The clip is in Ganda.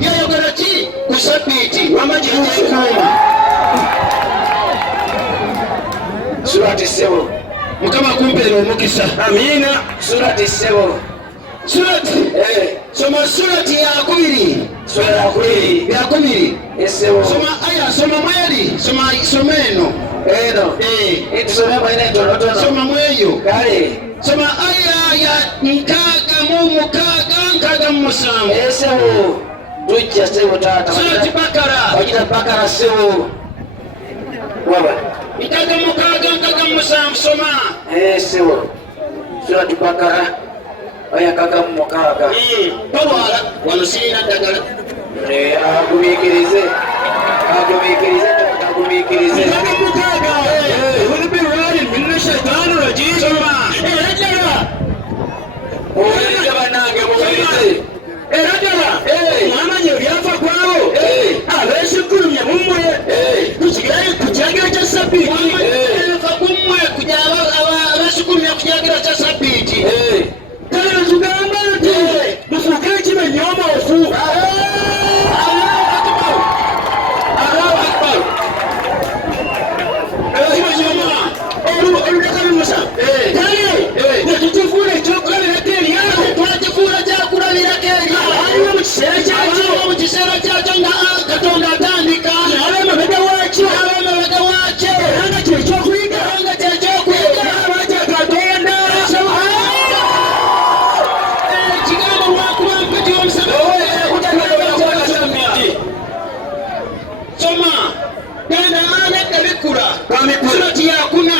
yayogera ki ku sabbiiti wamaji surati sebo mukama kumpeera omukisa amina surati sebo surati soma surati yakubiri esebo soma aya soma mweri soma eno soma mweyo soma aya ya nkaaga mu musanvu esebo tujja sebo tata surati bakara wajira bakara sebo waba nkaaga mu musanvu soma sebo surati bakara aya kaga mu mukaaga tolwala wano sirina ddagala agumikirize mwamanya ebyafa kwabo abeesikulumye mummwe kukyagiro kya sabbiiti kummwe abeesikulumye ku kyagiro kya sabbiiti kale tugamba nti mufuuke ekimenyomoofu netukifuula ekyokulabirako eryao twakifuula kyakulabirako eryao mu kiseera kyakyo nga katonda atandika abemabega waakyo era nga kyekyokuyiga abakya katonda kigambo lwakuba mpeti omusabiti soma genda ana ebikula surati yakuna